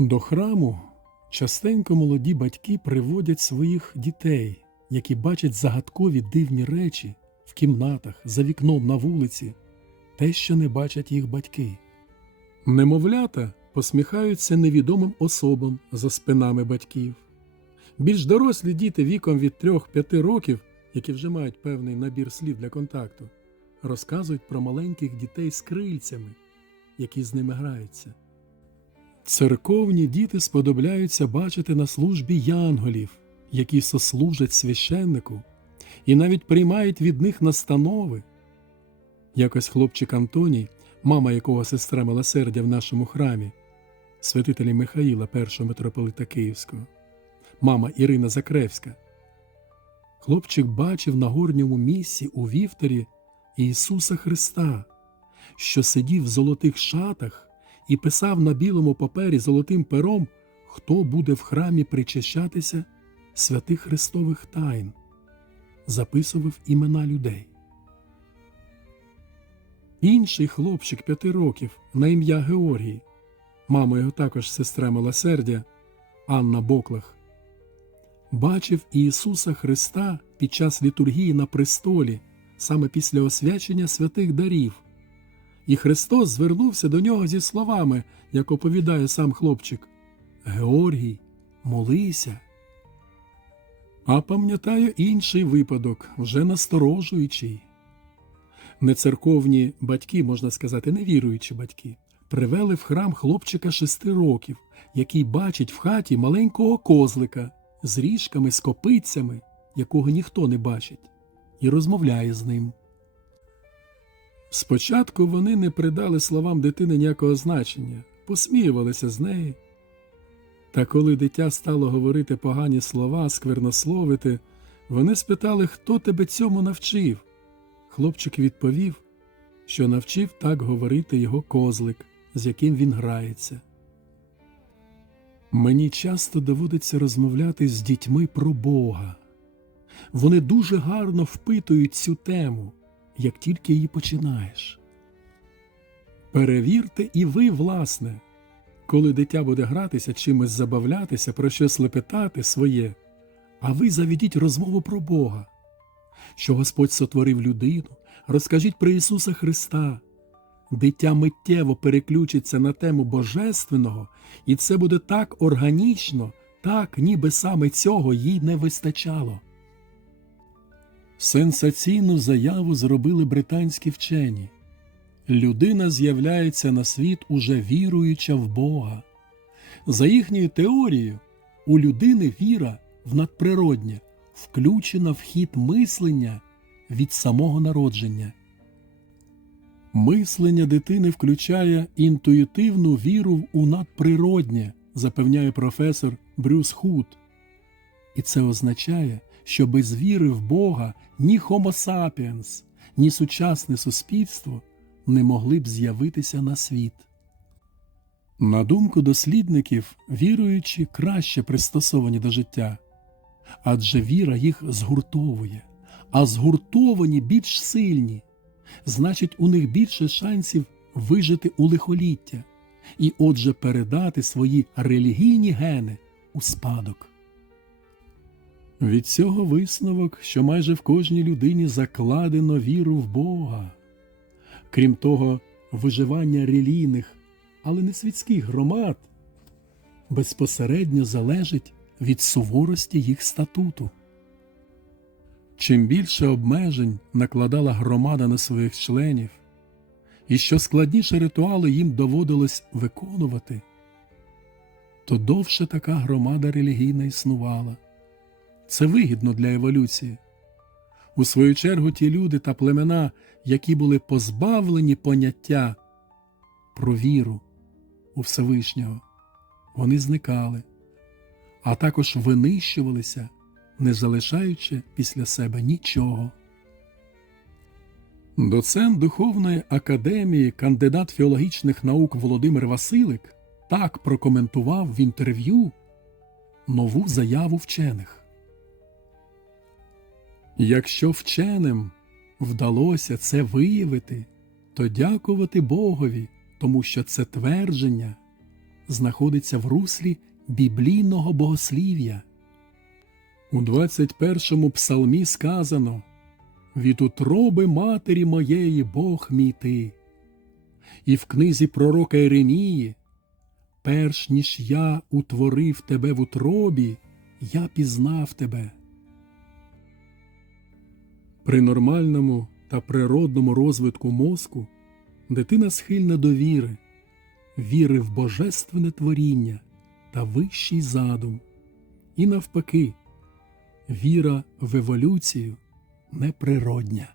До храму частенько молоді батьки приводять своїх дітей, які бачать загадкові дивні речі в кімнатах, за вікном на вулиці, те, що не бачать їх батьки. Немовлята посміхаються невідомим особам за спинами батьків. Більш дорослі діти віком від 3-5 років, які вже мають певний набір слів для контакту, розказують про маленьких дітей з крильцями, які з ними граються. Церковні діти сподобляються бачити на службі янголів, які сослужать священнику, і навіть приймають від них настанови. Якось хлопчик Антоній, мама якого сестра милосердя в нашому храмі, святителі Михаїла, першого митрополита Київського, мама Ірина Закревська. Хлопчик бачив на горньому місці у вівторі Ісуса Христа, що сидів в золотих шатах і писав на білому папері золотим пером, хто буде в храмі причащатися святих Христових тайн, записував імена людей. Інший хлопчик п'яти років на ім'я Георгій, мама його також сестра милосердя Анна Боклах, бачив Ісуса Христа під час літургії на престолі, саме після освячення святих дарів. І Христос звернувся до нього зі словами, як оповідає сам хлопчик Георгій, молися. А пам'ятаю інший випадок, вже насторожуючий. Нецерковні батьки, можна сказати, невіруючі батьки, привели в храм хлопчика шести років, який бачить в хаті маленького козлика з ріжками, з копицями, якого ніхто не бачить, і розмовляє з ним. Спочатку вони не придали словам дитини ніякого значення, посміювалися з неї. Та коли дитя стало говорити погані слова, сквернословити, вони спитали, хто тебе цьому навчив. Хлопчик відповів, що навчив так говорити його козлик, з яким він грається. Мені часто доводиться розмовляти з дітьми про Бога. Вони дуже гарно впитують цю тему як тільки її починаєш. Перевірте і ви, власне, коли дитя буде гратися, чимось забавлятися, про щось лепетати своє, а ви заведіть розмову про Бога, що Господь сотворив людину, розкажіть про Ісуса Христа. Дитя миттєво переключиться на тему Божественного, і це буде так органічно, так, ніби саме цього їй не вистачало. Сенсаційну заяву зробили британські вчені. Людина з'являється на світ уже віруюча в Бога. За їхньою теорією, у людини віра в надприроднє включена в хід мислення від самого народження. Мислення дитини включає інтуїтивну віру у надприроднє, запевняє професор Брюс Худ. І це означає, що без віри в Бога ні Homo sapiens, ні сучасне суспільство не могли б з'явитися на світ. На думку дослідників, віруючі краще пристосовані до життя, адже віра їх згуртовує, а згуртовані більш сильні, значить, у них більше шансів вижити у лихоліття і, отже, передати свої релігійні гени у спадок. Від цього висновок, що майже в кожній людині закладено віру в Бога. Крім того, виживання релійних, але не світських громад безпосередньо залежить від суворості їх статуту. Чим більше обмежень накладала громада на своїх членів, і що складніше ритуали їм доводилось виконувати, то довше така громада релігійна існувала. Це вигідно для еволюції. У свою чергу ті люди та племена, які були позбавлені поняття про віру у Всевишнього, вони зникали, а також винищувалися, не залишаючи після себе нічого. Доцент Духовної академії, кандидат філологічних наук Володимир Василик так прокоментував в інтерв'ю нову заяву вчених. Якщо вченим вдалося це виявити, то дякувати Богові, тому що це твердження знаходиться в руслі біблійного богослів'я. У 21-му псалмі сказано Від утроби матері моєї Бог мій ти. І в книзі пророка Єремії Перш ніж я утворив тебе в утробі, я пізнав тебе. При нормальному та природному розвитку мозку дитина схильна до віри, віри в божественне творіння та вищий задум, і навпаки, віра в еволюцію неприродня.